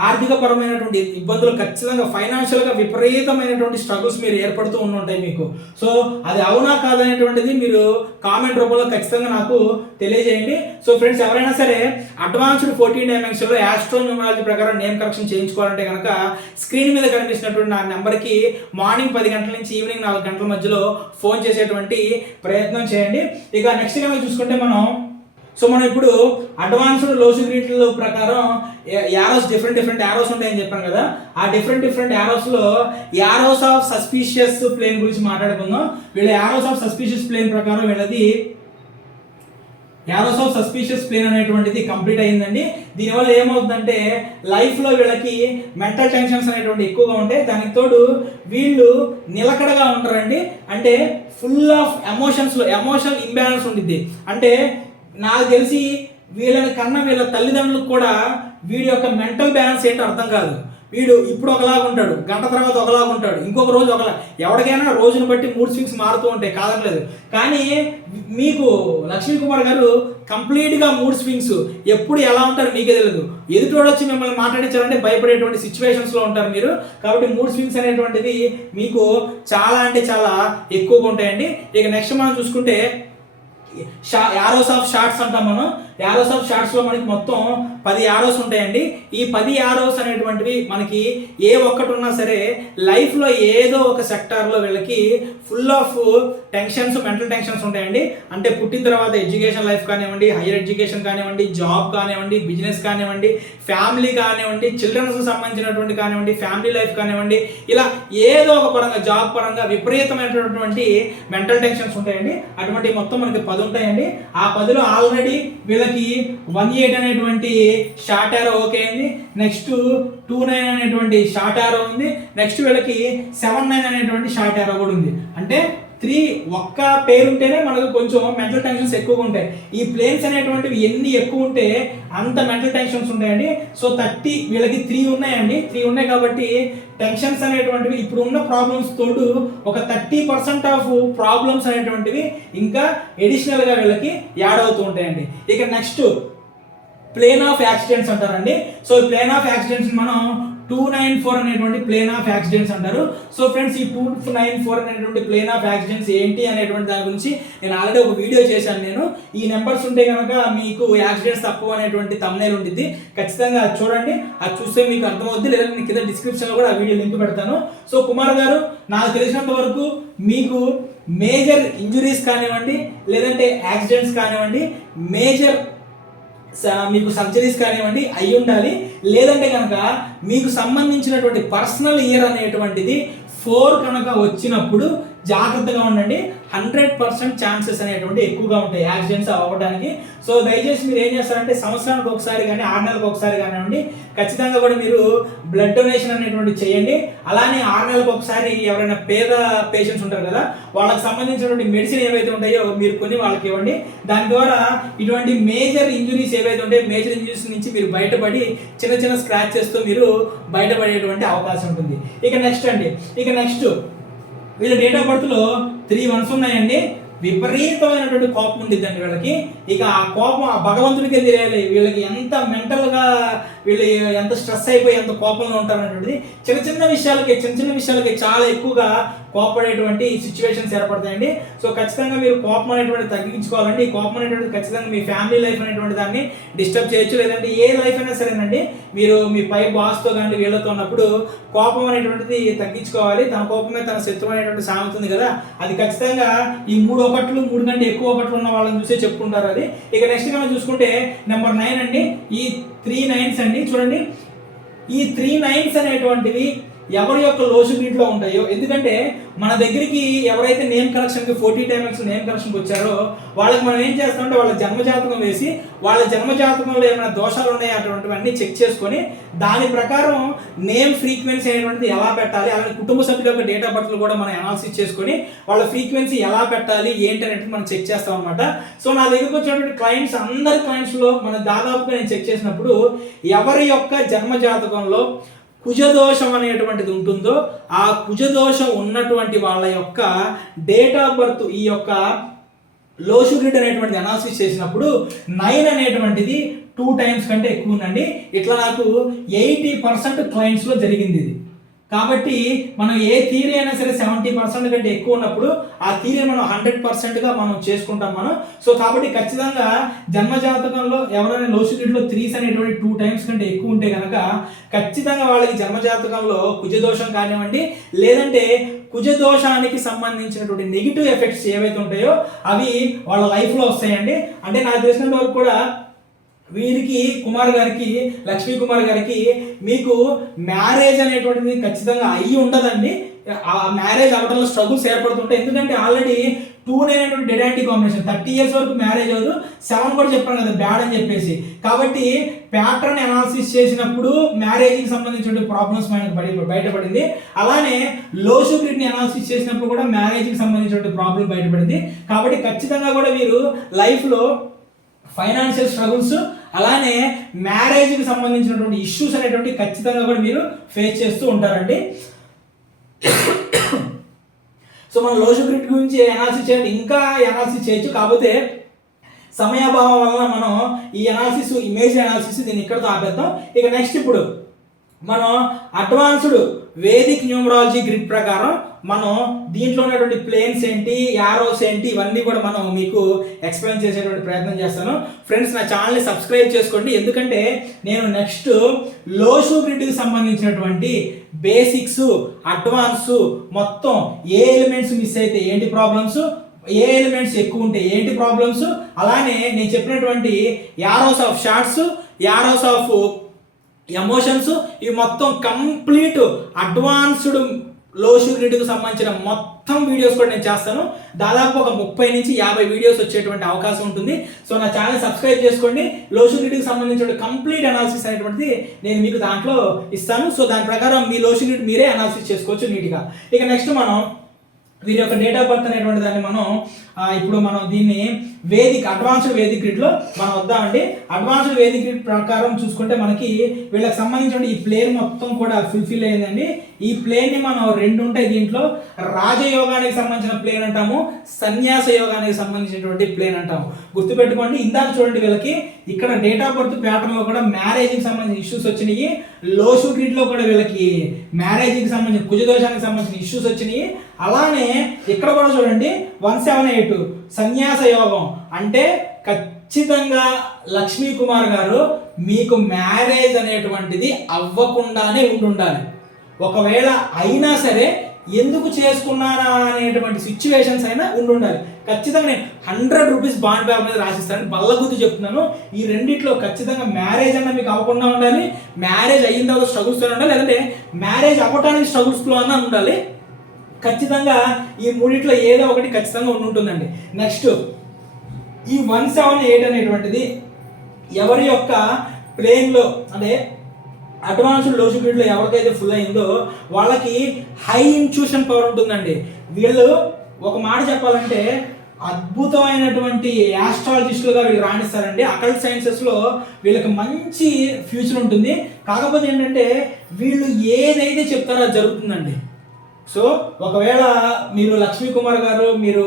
ఆర్థిక పరమైనటువంటి ఇబ్బందులు ఖచ్చితంగా ఫైనాన్షియల్గా విపరీతమైనటువంటి స్ట్రగుల్స్ మీరు ఏర్పడుతూ ఉంటాయి మీకు. సో అది అవునా కాదనేటువంటిది మీరు కామెంట్ రూపంలో ఖచ్చితంగా నాకు తెలియజేయండి. సో ఫ్రెండ్స్, ఎవరైనా సరే అడ్వాన్స్డ్ 14 డైమెన్షన్లో ఆస్ట్రోన్యూమరాలజీ ప్రకారం నేమ్ కరెక్షన్ చేయించుకోవాలంటే కనుక స్క్రీన్ మీద కనిపిస్తున్నటువంటి నా నెంబర్కి మార్నింగ్ 10 గంటల నుంచి ఈవినింగ్ 4 గంటల మధ్యలో ఫోన్ చేసేటువంటి ప్రయత్నం చేయండి. ఇక నెక్స్ట్ కనుక చూసుకుంటే మనం ఇప్పుడు అడ్వాన్స్డ్ లోసిగ్రిడ్ల ప్రకారం యారోస్ డిఫరెంట్ యారోస్ ఉంటాయని చెప్పాను కదా. ఆ డిఫరెంట్ యారోస్లో యారోస్ ఆఫ్ సస్పీషియస్ ప్లేన్ గురించి మాట్లాడుకుందాం. వీళ్ళ యారోస్ ఆఫ్ సస్పీషియస్ ప్లేన్ ప్రకారం వీళ్ళది యారోస్ ఆఫ్ సస్పీషియస్ ప్లేన్ అనేటువంటిది కంప్లీట్ అయ్యిందండి. దీనివల్ల ఏమవుతుందంటే లైఫ్లో వీళ్ళకి మెంటల్ టెన్షన్స్ అనేటువంటి ఎక్కువగా ఉంటాయి. దానికి తోడు వీళ్ళు నిలకడగా ఉంటారండి. అంటే ఫుల్ ఆఫ్ ఎమోషనల్ ఇంబ్యాలెన్స్ ఉంటుంది. అంటే నాకు తెలిసి వీళ్ళని కన్నా వీళ్ళ తల్లిదండ్రులకు కూడా వీడి యొక్క మెంటల్ బ్యాలెన్స్ ఏంటో అర్థం కాదు. వీడు ఇప్పుడు ఒకలాగా ఉంటాడు, గంట తర్వాత ఒకలాగా ఉంటాడు, ఇంకొక రోజు ఒకలా. ఎవరికైనా రోజును బట్టి మూడ్ స్వింగ్స్ మారుతూ ఉంటాయి, కాదనలేదు. కానీ మీకు లక్ష్మీ కుమార్ గారు కంప్లీట్గా మూడ్ స్వింగ్స్ ఎప్పుడు ఎలా ఉంటారు మీకే తెలియదు. ఎదుటోడు వచ్చి మిమ్మల్ని మాట్లాడించాలంటే భయపడేటువంటి సిచ్యువేషన్స్లో ఉంటారు మీరు. కాబట్టి మూడ్ స్వింగ్స్ అనేటువంటిది మీకు చాలా అంటే చాలా ఎక్కువగా ఉంటాయండి. ఇక నెక్స్ట్ మనం చూసుకుంటే యారోస్ ఆఫ్ షార్ట్స్ అంటాం మనం. యారోస్ ఆఫ్ షార్ట్స్లో మనకి మొత్తం 10 యారోస్ ఉంటాయండి. ఈ 10 యారోస్ అనేటువంటివి మనకి ఏ ఒక్కటి ఉన్నా సరే లైఫ్లో ఏదో ఒక సెక్టార్లో వీళ్ళకి full of tensions, mental tensions ఉంటాయండి. అంటే పుట్టిన తర్వాత ఎడ్యుకేషన్ లైఫ్ కానివ్వండి, హైయర్ ఎడ్యుకేషన్ కానివ్వండి, జాబ్ కానివ్వండి, బిజినెస్ కానివ్వండి, ఫ్యామిలీ కానివ్వండి, చిల్డ్రన్స్ సంబంధించినటువంటి కానివ్వండి, ఫ్యామిలీ లైఫ్ కానివ్వండి, ఇలా ఏదో ఒక పరంగా జాబ్ పరంగా విపరీతమైనటువంటి మెంటల్ టెన్షన్స్ ఉంటాయండి. అటువంటి మొత్తం మనకి 10 ఉంటాయండి. ఆ 10లో ఆల్రెడీ వీళ్ళకి 18 అనేటువంటి షార్ట్ యారో ఓకే అయింది. నెక్స్ట్ 29 అనేటువంటి షార్ట్ యారో ఉంది. నెక్స్ట్ వీళ్ళకి 79 అనేటువంటి షార్ట్ యారో కూడా ఉంది. అంటే 3 ఒక్క పేరు ఉంటేనే మనకు కొంచెం మెంటల్ టెన్షన్స్ ఎక్కువగా ఉంటాయి. ఈ ప్లేన్స్ అనేటువంటివి ఎన్ని ఎక్కువ ఉంటే అంత మెంటల్ టెన్షన్స్ ఉంటాయండి. సో 30 వీళ్ళకి 3 ఉన్నాయండి. 3 ఉన్నాయి కాబట్టి టెన్షన్స్ అనేటువంటివి ఇప్పుడు ఉన్న ప్రాబ్లమ్స్ తోడు ఒక 30% ఆఫ్ ప్రాబ్లమ్స్ అనేటువంటివి ఇంకా ఎడిషనల్గా వీళ్ళకి యాడ్ అవుతూ ఉంటాయండి. ఇక నెక్స్ట్ ప్లేన్ ఆఫ్ యాక్సిడెంట్స్ అంటారండి. సో ఈ ప్లేన్ ఆఫ్ యాక్సిడెంట్స్ మనం 294 అనేటువంటి ప్లేన్ ఆఫ్ యాక్సిడెంట్స్ అంటారు. సో ఫ్రెండ్స్, ఈ 294 అనేటువంటి ప్లేన్ ఆఫ్ యాక్సిడెంట్స్ ఏంటి అనేటువంటి దాని గురించి నేను ఆల్రెడీ ఒక వీడియో చేశాను. ఈ నెంబర్స్ ఉంటే కనుక మీకు యాక్సిడెంట్స్ తక్కువ అనేటువంటి థంబ్నెయిల్ ఉంటుంది. ఖచ్చితంగా అది చూడండి. అది చూస్తే మీకు అర్థమవుద్ది, లేదా నేను కింద డిస్క్రిప్షన్లో కూడా ఆ వీడియో లింక్ పెడతాను. సో కుమార్ గారు, నాకు తెలిసినంత వరకు మీకు మేజర్ ఇంజురీస్ కానివ్వండి, లేదంటే యాక్సిడెంట్స్ కానివ్వండి, మేజర్ మీకు సర్జరీస్ కానివ్వండి అయి ఉండాలి. లేదంటే కనుక మీకు సంబంధించినటువంటి పర్సనల్ ఇయర్ అనేటువంటిది 4 కనుక వచ్చినప్పుడు జాగ్రత్తగా ఉండండి. 100% ఛాన్సెస్ అనేటువంటి ఎక్కువగా ఉంటాయి యాక్సిడెంట్స్ అవ్వడానికి. సో దయచేసి మీరు ఏం చేస్తారంటే సంవత్సరానికి ఒకసారి కానీ 6 నెలలకు ఒకసారి కానివ్వండి, ఖచ్చితంగా కూడా మీరు బ్లడ్ డొనేషన్ అనేటువంటి చేయండి. అలానే 6 నెలలకు ఒకసారి ఎవరైనా పేద పేషెంట్స్ ఉంటారు కదా, వాళ్ళకి సంబంధించినటువంటి మెడిసిన్ ఏవైతే ఉంటాయో మీరు కొని వాళ్ళకి ఇవ్వండి. దాని ద్వారా ఇటువంటి మేజర్ ఇంజురీస్ ఏవైతే ఉంటాయో మేజర్ ఇంజురీస్ నుంచి మీరు బయటపడి చిన్న చిన్న స్క్రాచెస్తో మీరు బయటపడేటువంటి అవకాశం ఉంటుంది. ఇక నెక్స్ట్ వీళ్ళ డేట్ ఆఫ్ బర్త్లో 3 1s ఉన్నాయండి. విపరీతమైనటువంటి కోపం ఉండిద్దండి వీళ్ళకి. ఇక ఆ కోపం ఆ భగవంతుడికే తెలియాలి వీళ్ళకి ఎంత మెంటల్గా వీళ్ళు ఎంత స్ట్రెస్ అయిపోయి ఎంత కోపంలో ఉంటారనేటువంటిది. చిన్న చిన్న విషయాలకి చాలా ఎక్కువగా కోపడేటువంటి సిచ్యువేషన్స్ ఏర్పడతాయండి. సో ఖచ్చితంగా మీరు కోపం అనేటువంటి తగ్గించుకోవాలండి. ఈ కోపం అనేటువంటిది ఖచ్చితంగా మీ ఫ్యామిలీ లైఫ్ అనేటువంటి దాన్ని డిస్టర్బ్ చేయొచ్చు. లేదంటే ఏ లైఫ్ అయినా సరేనండి, మీరు మీ పై బాస్తో కానీ వీళ్ళతో ఉన్నప్పుడు కోపం అనేటువంటిది తగ్గించుకోవాలి. తన కోపమే తన శత్రువు అనేటువంటి సామెత ఉంది కదా, అది ఖచ్చితంగా ఈ 3 కంటే ఎక్కువ ఒకట్లు ఉన్న వాళ్ళని చూసే చెప్పుకుంటారు అది. ఇక నెక్స్ట్ మనం చూసుకుంటే నెంబర్ 9 అండి. ఈ 3 9s అండి, చూడండి ఈ 3 9s అనేటువంటివి ఎవరి యొక్క లోసుగ్రిడ్లో ఉంటాయో, ఎందుకంటే మన దగ్గరికి ఎవరైతే నేమ్ కరెక్షన్కి 40 టైమ్స్ నేమ్ కరెక్షన్కి వచ్చారో వాళ్ళకి మనం ఏం చేస్తామంటే వాళ్ళ జన్మజాతకం వేసి వాళ్ళ జన్మజాతకంలో ఏమైనా దోషాలు ఉన్నాయో అటువంటివన్నీ చెక్ చేసుకొని దాని ప్రకారం నేమ్ ఫ్రీక్వెన్సీ అనేటువంటిది ఎలా పెట్టాలి, అలాగే కుటుంబ సభ్యుల యొక్క డేట్ ఆఫ్ బర్త్లు కూడా మనం అనాలిసిస్ చేసుకొని వాళ్ళ ఫ్రీక్వెన్సీ ఎలా పెట్టాలి ఏంటి అనేది మనం చెక్ చేస్తాం అనమాట. సో నా దగ్గరకు వచ్చినటువంటి క్లయింట్స్ అందరి క్లయింట్స్లో మనం దాదాపుగా నేను చెక్ చేసినప్పుడు ఎవరి యొక్క జన్మజాతకంలో కుజదోషం అనేటువంటిది ఉంటుందో ఆ కుజదోషం ఉన్నటువంటి వాళ్ళ యొక్క డేట్ ఆఫ్ బర్త్ ఈ యొక్క లోసుగ్రిడ్ అనేటువంటిది అనాలిసిస్ చేసినప్పుడు 9 అనేటువంటిది 2 టైమ్స్ కంటే ఎక్కువ ఉందండి. ఇట్లా నాకు 80% క్లయింట్స్లో జరిగింది ఇది. కాబట్టి మనం ఏ థియరీ అయినా సరే 70% కంటే ఎక్కువ ఉన్నప్పుడు ఆ థియరీ మనం 100%గా మనం చేసుకుంటాం మనం. సో కాబట్టి ఖచ్చితంగా జన్మజాతకంలో ఎవరైనా లోసుగ్రిడ్లో 3s అనేటువంటి 2 టైమ్స్ కంటే ఎక్కువ ఉంటే కనుక ఖచ్చితంగా వాళ్ళకి జన్మజాతకంలో కుజదోషం కానివ్వండి, లేదంటే కుజదోషానికి సంబంధించినటువంటి నెగిటివ్ ఎఫెక్ట్స్ ఏవైతే ఉంటాయో అవి వాళ్ళ లైఫ్లో వస్తాయండి. అంటే నాకు తెలిసినంత వరకు కూడా వీరికి కుమార్ గారికి, లక్ష్మీ కుమార్ గారికి మీకు మ్యారేజ్ అనేటువంటిది ఖచ్చితంగా అయ్యి ఉండదండి. ఆ మ్యారేజ్ అవ్వడంలో స్ట్రగుల్స్ ఏర్పడుతుంటాయి. ఎందుకంటే ఆల్రెడీ 2 అనేటువంటి డెడ్ కాంబినేషన్ 30 years వరకు మ్యారేజ్ అవ్వదు. 7 కూడా చెప్పాను కదా బ్యాడ్ అని చెప్పేసి. కాబట్టి ప్యాటర్న్ అనాలిసిస్ చేసినప్పుడు మ్యారేజ్కి సంబంధించిన ప్రాబ్లమ్స్ మనకు బయటపడింది. అలానే లోసుగ్రిడ్ని అనాలిసిస్ చేసినప్పుడు కూడా మ్యారేజ్కి సంబంధించిన ప్రాబ్లం బయటపడింది. కాబట్టి ఖచ్చితంగా కూడా మీరు లైఫ్లో ఫైనాన్షియల్ స్ట్రగుల్స్ అలానే మ్యారేజ్కి సంబంధించినటువంటి ఇష్యూస్ అనేటువంటి ఖచ్చితంగా కూడా మీరు ఫేస్ చేస్తూ ఉంటారండి. సో మన లోసుగ్రిడ్ గురించి అనాలిసిస్ చేయాలి, ఇంకా అనాలిసిస్ చేయొచ్చు. కాకపోతే సమయాభావం వలన మనం ఈ అనాలిసిస్ ఇమేజ్ అనాలిసిస్ దీన్ని ఇక్కడతో ఆపేద్దాం. ఇక నెక్స్ట్ ఇప్పుడు మనం అడ్వాన్స్డ్ వేదిక్ న్యూమరాలజీ గ్రిడ్ ప్రకారం మనం దీంట్లో ఉన్నటువంటి ప్లేన్స్ ఏంటి, యారోస్ ఏంటి, ఇవన్నీ కూడా మనం మీకు ఎక్స్ప్లెయిన్ చేసేటువంటి ప్రయత్నం చేస్తాను. ఫ్రెండ్స్ నా ఛానల్ని సబ్స్క్రైబ్ చేసుకోండి, ఎందుకంటే నేను నెక్స్ట్ లోసుగ్రిడ్కి సంబంధించినటువంటి బేసిక్స్, అడ్వాన్స్ మొత్తం ఏ ఎలిమెంట్స్ మిస్ అయితే ఏంటి ప్రాబ్లమ్స్, ఏ ఎలిమెంట్స్ ఎక్కువ ఉంటే ఏంటి ప్రాబ్లమ్స్, అలానే నేను చెప్పినటువంటి arrows of shorts, arrows of emotions, ఇవి మొత్తం కంప్లీట్ అడ్వాన్స్డ్ లోసుగ్రిడ్కి సంబంధించిన మొత్తం వీడియోస్ కూడా నేను చేస్తాను. దాదాపు ఒక 30 నుంచి 50 వీడియోస్ వచ్చేటువంటి అవకాశం ఉంటుంది. సో నా ఛానల్ సబ్స్క్రైబ్ చేసుకోండి. లోసుగ్రిడ్కి సంబంధించిన కంప్లీట్ అనాలిసిస్ అనేటువంటిది నేను మీకు దాంట్లో ఇస్తాను. సో దాని ప్రకారం మీ లోసుగ్రిడ్ మీరే అనాలిసిస్ చేసుకోవచ్చు నీట్గా. ఇక నెక్స్ట్ మనం వీరి యొక్క డేట్ ఆఫ్ బర్త్ అనేటువంటి దాన్ని మనం ఇప్పుడు మనం దీన్ని అడ్వాన్స్డ్ వేదిక్ గ్రిడ్లో మనం వద్దామండి. అడ్వాన్స్డ్ వేదిక్ గ్రిడ్ ప్రకారం చూసుకుంటే మనకి వీళ్ళకి సంబంధించిన ఈ ప్లేన్ మొత్తం కూడా ఫుల్ఫిల్ అయిందండి. ఈ ప్లేన్ని మనం 2 ఉంటాయి దీంట్లో. రాజయోగానికి సంబంధించిన ప్లేన్ అంటాము, సన్యాస యోగానికి సంబంధించినటువంటి ప్లేన్ అంటాము. గుర్తుపెట్టుకోండి, ఇందాక చూడండి వీళ్ళకి ఇక్కడ డేట్ ఆఫ్ బర్త్ ప్యాటర్న్లో కూడా మ్యారేజ్కి సంబంధించిన ఇష్యూస్ వచ్చినాయి. లోసుగ్రిడ్లో కూడా వీళ్ళకి మ్యారేజ్కి సంబంధించిన కుజదోషానికి సంబంధించిన ఇష్యూస్ వచ్చినాయి. అలానే ఇక్కడ కూడా చూడండి 178 సన్యాస యోగం అంటే ఖచ్చితంగా లక్ష్మీ కుమార్ గారు మీకు మ్యారేజ్ అనేటువంటిది అవ్వకుండానే ఉండాలి. ఒకవేళ అయినా సరే ఎందుకు చేసుకున్నారా అనేటువంటి సిచ్యువేషన్స్ అయినా ఉండాలి. ఖచ్చితంగా నేను 100 రూపీస్ బాండ్ పేపర్ మీద రాసిస్తాను, బల్ల గుర్తు చెప్తున్నాను. ఈ రెండిట్లో ఖచ్చితంగా మ్యారేజ్ అన్న మీకు అవ్వకుండా ఉండాలి, మ్యారేజ్ అయిన తర్వాత స్ట్రగుల్స్తో ఉండాలి, లేదంటే మ్యారేజ్ అవ్వటానికి స్ట్రగుల్స్లో అన్నా ఉండాలి. ఖచ్చితంగా ఈ మూడిట్లో ఏదో ఒకటి ఖచ్చితంగా ఉంటుందండి. నెక్స్ట్ ఈ 178 అనేటువంటిది ఎవరి యొక్క ప్లేన్లో అంటే అడ్వాన్స్డ్ లోసుగ్రిడ్లో ఎవరికైతే ఫుల్ అయిందో వాళ్ళకి హై ఇంట్యూషన్ పవర్ ఉంటుందండి. వీళ్ళు ఒక మాట చెప్పాలంటే అద్భుతమైనటువంటి యాస్ట్రాలజిస్టులుగా వీళ్ళు రాణిస్తారండి. అకల్ట్ సైన్సెస్లో వీళ్ళకి మంచి ఫ్యూచర్ ఉంటుంది. కాకపోతే ఏంటంటే వీళ్ళు ఏదైతే చెప్తారో అది జరుగుతుందండి. సో ఒకవేళ మీరు లక్ష్మీ కుమార్ గారు మీరు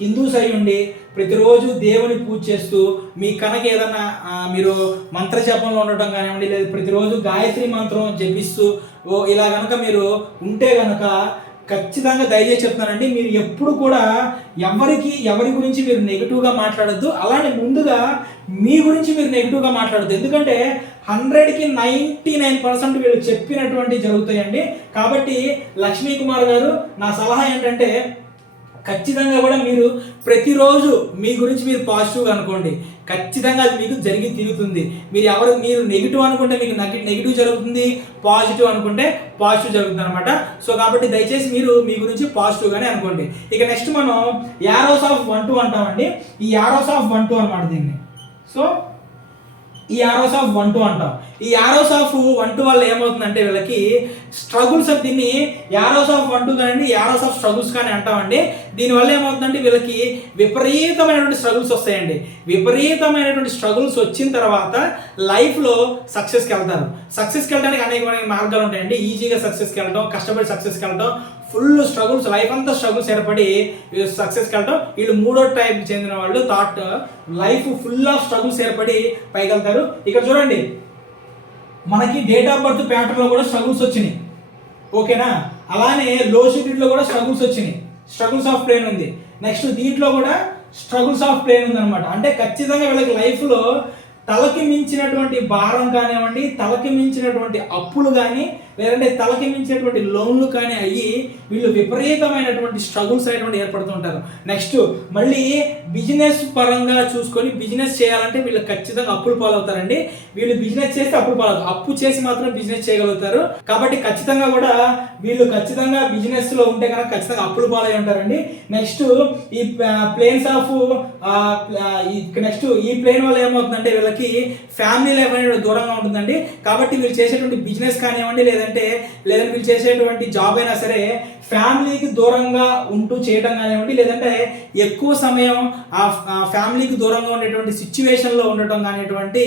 హిందూస్ అయి ఉండి ప్రతిరోజు దేవుని పూజ చేస్తూ మీ కనుక ఏదైనా మీరు మంత్ర జపంలో ఉండటం కానివ్వండి, లేదా ప్రతిరోజు గాయత్రి మంత్రం జపిస్తూ ఇలా కనుక మీరు ఉంటే కనుక ఖచ్చితంగా దయచేసి చెప్తున్నానండి, మీరు ఎప్పుడు కూడా ఎవరి గురించి మీరు నెగిటివ్గా మాట్లాడద్దు. అలానే ముందుగా మీ గురించి మీరు నెగిటివ్గా మాట్లాడద్దు. ఎందుకంటే 100కి 99% వీళ్ళు చెప్పినటువంటి జరుగుతాయండి. కాబట్టి లక్ష్మీ కుమార్ గారు నా సలహా ఏంటంటే ఖచ్చితంగా కూడా మీరు ప్రతిరోజు మీ గురించి మీరు పాజిటివ్గా అనుకోండి. ఖచ్చితంగా అది మీకు జరిగి తిరుగుతుంది. మీరు నెగిటివ్ అనుకుంటే మీకు నెగిటివ్ జరుగుతుంది, పాజిటివ్ అనుకుంటే పాజిటివ్ జరుగుతుంది అనమాట. సో కాబట్టి దయచేసి మీరు మీ గురించి పాజిటివ్గానే అనుకోండి. ఇక నెక్స్ట్ మనం యారోస్ ఆఫ్ 1-2 అంటామండి. ఈ యారోస్ ఆఫ్ 1-2 అనమాట దీన్ని. సో ఈ యారోస్ ఆఫ్ 1-2 అంటాం. ఈ యారోస్ ఆఫ్ 1-2 వల్ల ఏమవుతుందంటే వీళ్ళకి స్ట్రగుల్స్, దీన్ని యారోస్ ఆఫ్ 1-2 కానీ యారోస్ ఆఫ్ స్ట్రగుల్స్ కానీ అంటామండి. దీనివల్ల ఏమవుతుందంటే వీళ్ళకి విపరీతమైనటువంటి స్ట్రగుల్స్ వస్తాయండి. విపరీతమైనటువంటి స్ట్రగుల్స్ వచ్చిన తర్వాత లైఫ్లో సక్సెస్కి వెళ్తారు. సక్సెస్కి వెళ్ళడానికి అనేకమైన మార్గాలు ఉంటాయండి. ఈజీగా సక్సెస్కి వెళ్ళడం, కష్టపడి సక్సెస్కి వెళ్ళడం, ఫుల్ స్ట్రగుల్స్, లైఫ్ అంతా స్ట్రగుల్స్ ఏర్పడి సక్సెస్కి వెళ్ళటం. వీళ్ళు 3వ టైప్ చెందిన వాళ్ళు. Thought life full of struggles ఏర్పడి పైకి వెళ్తారు. ఇక్కడ చూడండి, మనకి డేట్ ఆఫ్ బర్త్ ప్యాటర్న్లో కూడా స్ట్రగుల్స్ వచ్చినాయి, ఓకేనా. అలానే లో షెడ్యూల్లో కూడా స్ట్రగుల్స్ వచ్చినాయి, స్ట్రగుల్స్ ఆఫ్ ప్లేన్ ఉంది. నెక్స్ట్ దీంట్లో కూడా స్ట్రగుల్స్ ఆఫ్ ప్లేన్ ఉంది అనమాట. అంటే ఖచ్చితంగా వీళ్ళకి లైఫ్లో తలకి మించినటువంటి భారం కానివ్వండి, తలకి మించినటువంటి అప్పులు కానీ, లేదంటే తలకి మించినటువంటి లోన్లు కానీ అయ్యి వీళ్ళు విపరీతమైనటువంటి స్ట్రగుల్స్ అనేటువంటి ఏర్పడుతుంటారు. నెక్స్ట్ మళ్ళీ బిజినెస్ పరంగా చూసుకొని బిజినెస్ చేయాలంటే వీళ్ళు ఖచ్చితంగా అప్పులు పాలవుతారండి. వీళ్ళు బిజినెస్ చేస్తే అప్పులు పాలవుతారు, అప్పు చేసి మాత్రం బిజినెస్ చేయగలుగుతారు. కాబట్టి ఖచ్చితంగా కూడా వీళ్ళు ఖచ్చితంగా బిజినెస్లో ఉంటే కనుక ఖచ్చితంగా అప్పులు పాలై ఉంటారండి. నెక్స్ట్ ఈ ప్లేన్స్ ఆఫ్ నెక్స్ట్ ఈ ప్లేన్ వల్ల ఏమవుతుందంటే వీళ్ళకి ఫ్యామిలీ లైఫ్ అనేది దూరంగా ఉంటుందండి. కాబట్టి వీళ్ళు చేసేటువంటి బిజినెస్ కానివ్వండి, లేదంటే వీళ్ళు చేసేటువంటి జాబ్ అయినా సరే ఫ్యామిలీకి దూరంగా ఉంటూ చేయడం కానివ్వండి, లేదంటే ఎక్కువ సమయం ఆ ఫ్యామిలీకి దూరంగా ఉండేటువంటి సిచ్యువేషన్లో ఉండటం కానిటువంటి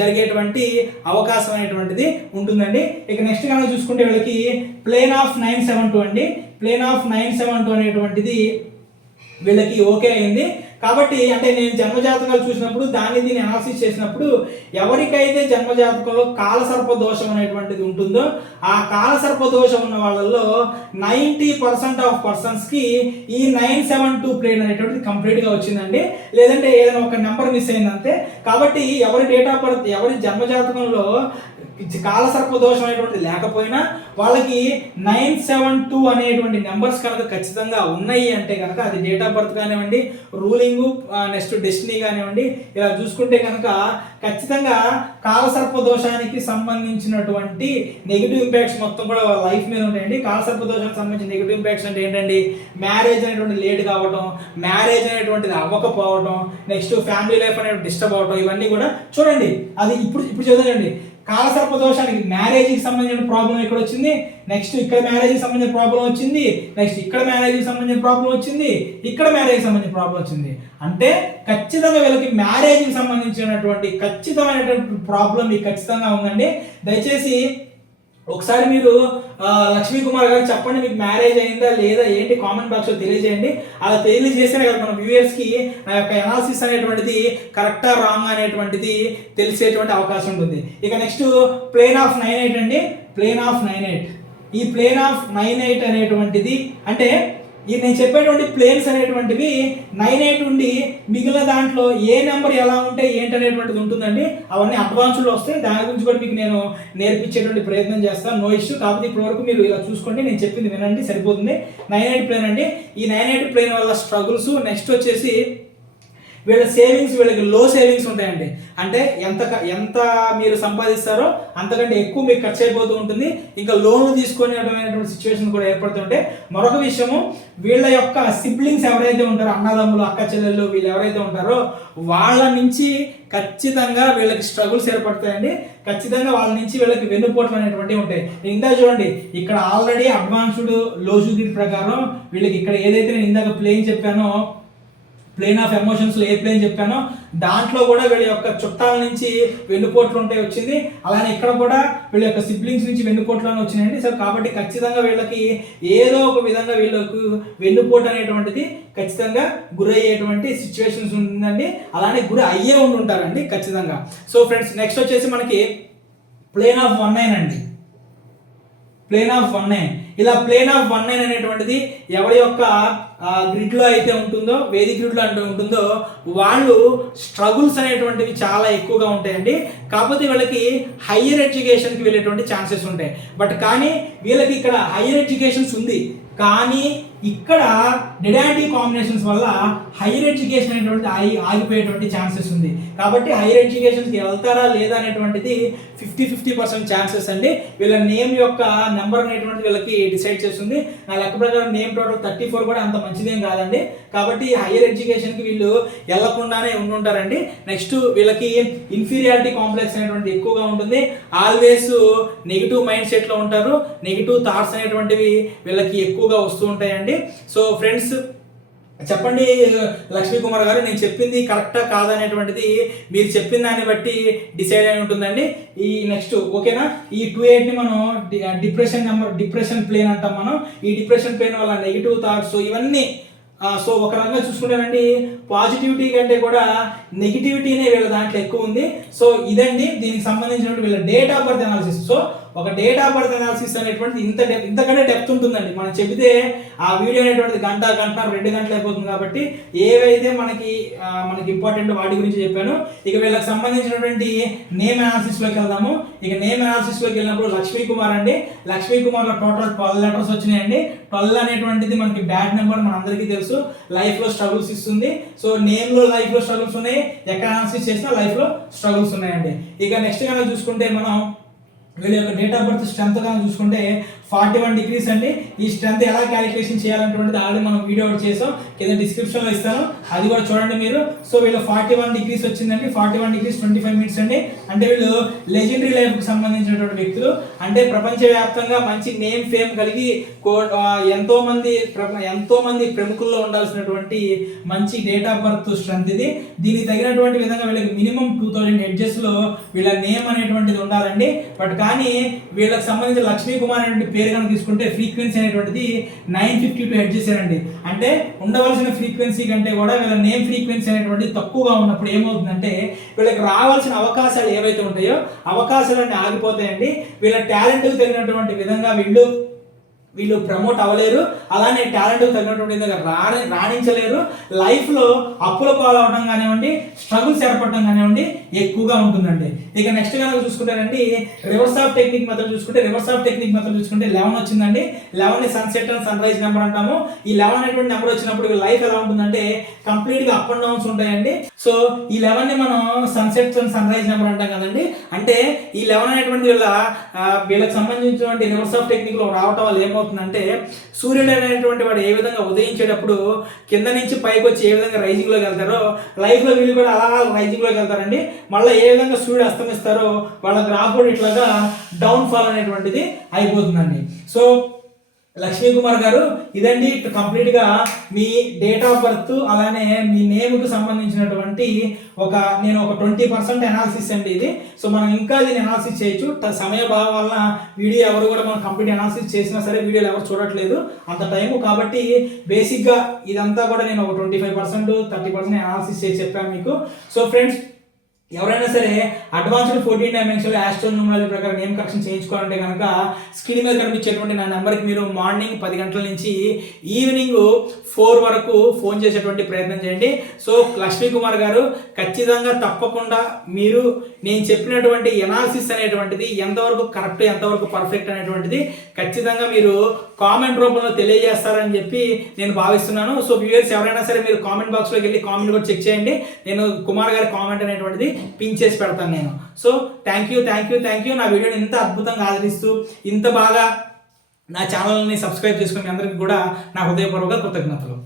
జరిగేటువంటి అవకాశం అనేటువంటిది ఉంటుందండి. ఇక నెక్స్ట్ కనుక చూసుకుంటే వీళ్ళకి ప్లేన్ ఆఫ్ 972 అండి. ప్లేన్ ఆఫ్ 972 అనేటువంటిది వీళ్ళకి ఓకే అయింది. కాబట్టి అంటే నేను జన్మజాతకాలు చూసినప్పుడు దీన్ని అనాలిసిస్ చేసినప్పుడు ఎవరికైతే జన్మజాతకంలో కాలసర్ప దోషం అనేటువంటిది ఉంటుందో ఆ కాలసర్ప దోషం ఉన్న వాళ్ళల్లో 90% ఆఫ్ పర్సన్స్కి ఈ 972 ప్లేన్ అనేటువంటిది కంప్లీట్గా వచ్చిందండి. లేదంటే ఏదైనా ఒక నెంబర్ మిస్ అయిందంతే. కాబట్టి ఎవరి డేట్ ఆఫ్ బర్త్, ఎవరి జన్మజాతకంలో కాలసర్ప దోషం అనేటువంటిది లేకపోయినా వాళ్ళకి 972 అనేటువంటి నెంబర్స్ కనుక ఖచ్చితంగా ఉన్నాయి అంటే కనుక అది డేట్ ఆఫ్ బర్త్ కానివ్వండి, రూలింగ్, నెక్స్ట్ డెస్టినీ కానివ్వండి, ఇలా చూసుకుంటే కనుక ఖచ్చితంగా కాలసర్ప దోషానికి సంబంధించినటువంటి నెగిటివ్ ఇంపాక్ట్స్ మొత్తం కూడా వాళ్ళ లైఫ్ మీద ఉంటాయండి. కాలసర్ప దోషానికి సంబంధించిన నెగిటివ్ ఇంపాక్ట్స్ అంటే ఏంటండి, మ్యారేజ్ అనేటువంటి లేట్ కావటం, మ్యారేజ్ అనేటువంటిది అవ్వకపోవటం, నెక్స్ట్ ఫ్యామిలీ లైఫ్ అనేది డిస్టర్బ్ అవటం, ఇవన్నీ కూడా చూడండి. అది ఇప్పుడు చదవండి. కాలసర్ప దోషానికి మ్యారేజ్కి సంబంధించిన ప్రాబ్లం ఇక్కడ వచ్చింది, నెక్స్ట్ ఇక్కడ మ్యారేజ్కి సంబంధించిన ప్రాబ్లం వచ్చింది, నెక్స్ట్ ఇక్కడ మ్యారేజ్కి సంబంధించిన ప్రాబ్లం వచ్చింది, ఇక్కడ మ్యారేజ్కి సంబంధించిన ప్రాబ్లం వచ్చింది. అంటే ఖచ్చితంగా వీళ్ళకి మ్యారేజ్కి సంబంధించినటువంటి ఖచ్చితమైనటువంటి ప్రాబ్లం మీకు ఖచ్చితంగా ఉందండి. దయచేసి ఒకసారి మీరు లక్ష్మీ కుమార్ గారు చెప్పండి, మీకు మ్యారేజ్ అయిందా లేదా ఏంటి కామెంట్ బాక్స్లో తెలియజేయండి. అలా తెలియజేస్తేనే కదా మన వ్యూయర్స్కి ఆ యొక్క అనాలిసిస్ అనేటువంటిది కరెక్టా రాంగ్ అనేటువంటిది తెలిసేటువంటి అవకాశం ఉంటుంది. ఇక నెక్స్ట్ ప్లేన్ ఆఫ్ 98 అండి. ప్లేన్ ఆఫ్ 98, ఈ ప్లేన్ ఆఫ్ 98 అనేటువంటిది అంటే ఈ నేను చెప్పేటువంటి ప్లేన్స్ అనేటువంటివి 98 ఉండి మిగిలిన దాంట్లో ఏ నెంబర్ ఎలా ఉంటే ఏంటనేటువంటిది ఉంటుందండి. అవన్నీ అడ్వాన్స్లో వస్తాయి. దాని గురించి కూడా మీకు నేను నేర్పించేటువంటి ప్రయత్నం చేస్తాను, నో ఇష్యూ. కాబట్టి ఇప్పటివరకు మీరు ఇలా చూసుకోండి, నేను చెప్పింది వినండి, సరిపోతుంది. 98 ప్లేన్ అండి. ఈ 98 ప్లేన్ వల్ల స్ట్రగుల్స్. నెక్స్ట్ వచ్చేసి వీళ్ళ సేవింగ్స్, వీళ్ళకి లో సేవింగ్స్ ఉంటాయండి. అంటే ఎంత మీరు సంపాదిస్తారో అంతకంటే ఎక్కువ మీకు ఖర్చు అయిపోతూ ఉంటుంది. ఇంకా లోన్లు తీసుకునేటువంటి సిచ్యువేషన్ కూడా ఏర్పడుతుంటే. మరొక విషయము, వీళ్ళ యొక్క సిబ్లింగ్స్ ఎవరైతే ఉంటారో, అన్నదమ్ములు, అక్క చెల్లెళ్ళు, వీళ్ళు ఎవరైతే ఉంటారో వాళ్ళ నుంచి ఖచ్చితంగా వీళ్ళకి స్ట్రగుల్స్ ఏర్పడతాయండి. ఖచ్చితంగా వాళ్ళ నుంచి వీళ్ళకి వెన్నుపోట్లు అనేటువంటివి ఉంటాయి. ఇందా చూడండి, ఇక్కడ ఆల్రెడీ అడ్వాన్స్డ్ లో షెడ్యూల్ ప్రకారం వీళ్ళకి ఇక్కడ ఏదైతే నేను ఇందాక ప్లేన్ చెప్పానో ప్లేన్ ఆఫ్ ఎమోషన్స్లో ఏ ప్లేన్ చెప్పానో దాంట్లో కూడా వీళ్ళ యొక్క చుట్టాల నుంచి వెన్నుపోట్లు ఉంటాయి వచ్చింది. అలానే ఇక్కడ కూడా వీళ్ళ యొక్క సిబ్లింగ్స్ నుంచి వెన్నుపోట్లను వచ్చినాయండి. సో కాబట్టి ఖచ్చితంగా వీళ్ళకి ఏదో ఒక విధంగా వీళ్ళకు వెన్నుపోటు అనేటువంటిది ఖచ్చితంగా గురయ్యేటువంటి సిచ్యువేషన్స్ ఉందండి. అలానే గురి అయ్యే ఉంటారండి ఖచ్చితంగా. సో ఫ్రెండ్స్ నెక్స్ట్ వచ్చేసి మనకి ప్లేన్ ఆఫ్ 19 అండి. ప్లేన్ ఆఫ్ 19 ఇలా ప్లేన్ ఆఫ్ 19 అనేటువంటిది ఎవరి యొక్క గ్రిడ్లో అయితే ఉంటుందో, వేదిక గ్రిడ్లో అంటే ఉంటుందో వాళ్ళు స్ట్రగుల్స్ అనేటువంటివి చాలా ఎక్కువగా ఉంటాయండి. కాకపోతే వీళ్ళకి హయ్యర్ ఎడ్యుకేషన్కి వెళ్ళేటువంటి ఛాన్సెస్ ఉంటాయి. బట్ కానీ వీళ్ళకి ఇక్కడ హయ్యర్ ఎడ్యుకేషన్స్ ఉంది, కానీ ఇక్కడ డెడ్ కాంబినేషన్స్ వల్ల హైయర్ ఎడ్యుకేషన్ అనేటువంటిది ఆగిపోయేటువంటి ఛాన్సెస్ ఉంది. కాబట్టి హైయర్ ఎడ్యుకేషన్కి వెళ్తారా లేదా అనేటువంటిది 50-50% ఛాన్సెస్ అండి. వీళ్ళ నేమ్ యొక్క నెంబర్ అనేటువంటి వీళ్ళకి డిసైడ్ చేస్తుంది. నా లెక్క ప్రకారం నేమ్ టోటల్ 34 కూడా అంత మంచిదేం కాదండి. కాబట్టి హైయర్ ఎడ్యుకేషన్కి వీళ్ళు వెళ్లకుండానే ఉండుంటారండి. నెక్స్ట్ వీళ్ళకి ఇన్ఫీరియారిటీ కాంప్లెక్స్ అనేటువంటి ఎక్కువగా ఉంటుంది. ఆల్వేస్ నెగిటివ్ మైండ్ సెట్లో ఉంటారు. నెగిటివ్ థాట్స్ అనేటువంటివి వీళ్ళకి ఎక్కువగా వస్తూ ఉంటాయండి. సో ఫ్రెండ్స్ చెప్పండి లక్ష్మీ కుమార్ గారు, నేను చెప్పింది కరెక్టా కాదా అనేటువంటిది మీరు చెప్పిన దాన్ని బట్టి డిసైడ్ అయి ఉంటుందండి. ఈ నెక్స్ట్ ఓకేనా, ఈ 28ని మనం డిప్రెషన్ ప్లేన్ అంటాం మనం. ఈ డిప్రెషన్ ప్లేన్ వల్ల నెగిటివ్ థాట్స్ ఇవన్నీ సో ఒక రకంగా చూసుకుంటానండి పాజిటివిటీ కంటే కూడా నెగిటివిటీనే వీళ్ళ దాంట్లో ఎక్కువ ఉంది. సో ఇదండి దీనికి సంబంధించినటువంటి వీళ్ళ date of birth analysis. So ఒక డేట్ ఆఫ్ బర్త్ అనాలిసిస్ అనేటువంటి ఇంతకంటే డెప్త్ ఉంటుందండి. మనం చెబితే ఆ వీడియో అనేటువంటిది గంట 2 గంటలు అయిపోతుంది. కాబట్టి ఏవైతే మనకి ఇంపార్టెంట్ వాటి గురించి చెప్పాను. ఇక వీళ్ళకి సంబంధించినటువంటి నేమ్ అనాలిసిస్లోకి వెళ్దాము. ఇక నేమ్ అనాలిసిస్లోకి వెళ్ళినప్పుడు లక్ష్మీ కుమార్ అండి. లక్ష్మీ కుమార్లో టోటల్ 12 లెటర్స్ వచ్చినాయండి. 12 అనేటువంటిది మనకి బ్యాడ్ నెంబర్, మన అందరికీ తెలుసు. లైఫ్లో స్ట్రగుల్స్ ఇస్తుంది. సో నేమ్లో లైఫ్లో స్ట్రగుల్స్ ఉన్నాయి, ఎక్కడ అనాలిసిస్ చేసినా లైఫ్లో స్ట్రగుల్స్ ఉన్నాయండి. ఇక నెక్స్ట్ కనుక చూసుకుంటే మనం వీళ్ళ యొక్క డేట్ ఆఫ్ బర్త్ స్ట్రెంత్ కనుక చూసుకుంటే 41 degrees అండి. ఈ స్ట్రెంత్ ఎలా క్యాలిక్యులేషన్ చేయాలనేటువంటిది ఆల్రెడీ మనం వీడియో చేసాం, కింద డిస్క్రిప్షన్లో ఇస్తాను, అది కూడా చూడండి మీరు. సో వీళ్ళు 41 degrees వచ్చిందండి. 41 degrees 25 minutes అండి. అంటే వీళ్ళు లెజెండరీ లైఫ్కి సంబంధించినటువంటి వ్యక్తులు. అంటే ప్రపంచవ్యాప్తంగా మంచి నేమ్ ఫేమ్ కలిగి ఎంతో మంది ప్రముఖుల్లో ఉండాల్సినటువంటి మంచి డేట్ ఆఫ్ బర్త్ స్ట్రెంత్ ఇది. దీనికి తగినటువంటి విధంగా వీళ్ళకి మినిమం 2000 edgesలో వీళ్ళ నేమ్ అనేటువంటిది ఉండాలండి. బట్ కానీ వీళ్ళకి సంబంధించిన లక్ష్మీ కుమార్ అనేటువంటి పేరు కనుక తీసుకుంటే ఫ్రీక్వెన్సీ అనేటువంటిది 952 హెడ్జెస్ అండి. అంటే ఉండవలసిన ఫ్రీక్వెన్సీ కంటే కూడా వీళ్ళ నేమ్ ఫ్రీక్వెన్సీ అనేటువంటి తక్కువగా ఉన్నప్పుడు ఏమవుతుందంటే వీళ్ళకి రావాల్సిన అవకాశాలు ఏవైతే ఉంటాయో అవకాశాలన్నీ ఆగిపోతాయండి. వీళ్ళ టాలెంట్కి తగినటువంటి విధంగా వీళ్ళు ప్రమోట్ అవ్వలేరు. అలానే టాలెంట్ తగినటువంటి రాణించలేరు. లైఫ్లో అప్పుల పాలవడం కానివ్వండి, స్ట్రగుల్స్ ఏర్పడటం కానివ్వండి ఎక్కువగా ఉంటుందండి. ఇక నెక్స్ట్ కనుక చూసుకుంటారండి రివర్స్ ఆఫ్ టెక్నిక్ మెథడ్ చూసుకుంటే 11 వచ్చిందండి. 11 sunset and sunrise number అంటాము. ఈ 11 అనేటువంటి నెంబర్ వచ్చినప్పుడు లైఫ్ ఎలా ఉంటుందంటే కంప్లీట్గా అప్ అండ్ డౌన్స్ ఉంటాయండి. సో ఈ 11ని మనం sunset and sunrise number అంటాం కదండి. అంటే ఈ 11 అనేటువంటి వీళ్ళకి సంబంధించినటువంటి రివర్స్ ఆఫ్ టెక్నిక్లో రావటం వల్ల ఏమవుతుందంటే సూర్యుడు అనేటువంటి వాడు ఏ విధంగా ఉదయించేటప్పుడు కింద నుంచి పైకి వచ్చి ఏ విధంగా రైజింగ్లోకి వెళ్తారో లైఫ్లో వీళ్ళు కూడా అలా రైజింగ్లోకి వెళ్తారండి. మళ్ళీ ఏ విధంగా సూర్యుడు అస్తమిస్తారో వాళ్ళ గ్రాఫ్ కూడా ఇట్లాగా డౌన్ ఫాల్ అనేటువంటిది అయిపోతుందండి. సో లక్ష్మీ కుమార్ గారు ఇదండి కంప్లీట్గా మీ డేట్ ఆఫ్ బర్త్ అలానే మీ నేమ్కి సంబంధించినటువంటి నేను ఒక 20% అనాలిసిస్ అండి ఇది. సో మనం ఇంకా దీన్ని అనాలిసిస్ చేయొచ్చు. సమయ భావం వల్ల వీడియో ఎవరు కూడా మనం కంప్లీట్ అనాలిసిస్ చేసినా సరే వీడియోలు ఎవరు చూడట్లేదు అంత టైము. కాబట్టి బేసిక్గా ఇదంతా కూడా నేను ఒక 25% 30% అనాలిసిస్ చేసి చెప్పాను మీకు. సో ఫ్రెండ్స్ ఎవరైనా సరే అడ్వాన్స్డ్ 14 dimensional ఆస్ట్రోనమీ ప్రకారం నేమ్ కరెక్షన్ చేయించుకోవాలంటే కనుక స్క్రీన్ మీద కనిపించేటువంటి నా నెంబర్కి మీరు మార్నింగ్ 10 గంటల నుంచి ఈవినింగ్ 4 వరకు ఫోన్ చేసేటువంటి ప్రయత్నం చేయండి. సో లక్ష్మీ కుమార్ గారు ఖచ్చితంగా తప్పకుండా మీరు నేను చెప్పినటువంటి ఎనాలిసిస్ అనేటువంటిది ఎంతవరకు కరెక్ట్ ఎంతవరకు పర్ఫెక్ట్ అనేటువంటిది ఖచ్చితంగా మీరు కామెంట్ రూపంలో తెలియజేస్తారని చెప్పి నేను భావిస్తున్నాను. సో వ్యూవర్స్ ఎవరైనా సరే మీరు కామెంట్ బాక్స్లోకి వెళ్ళి కామెంట్ కూడా చెక్ చేయండి. నేను కుమార్ గారి కామెంట్ అనేటువంటిది పిన్ చేసి పెడతాను నేను. So thank you. నా వీడియోని ఇంత అద్భుతంగా ఆదరిస్తూ ఇంత బాగా నా ఛానల్ని సబ్స్క్రైబ్ చేసుకుని అందరికీ కూడా నా హృదయపూర్వక కృతజ్ఞతలు.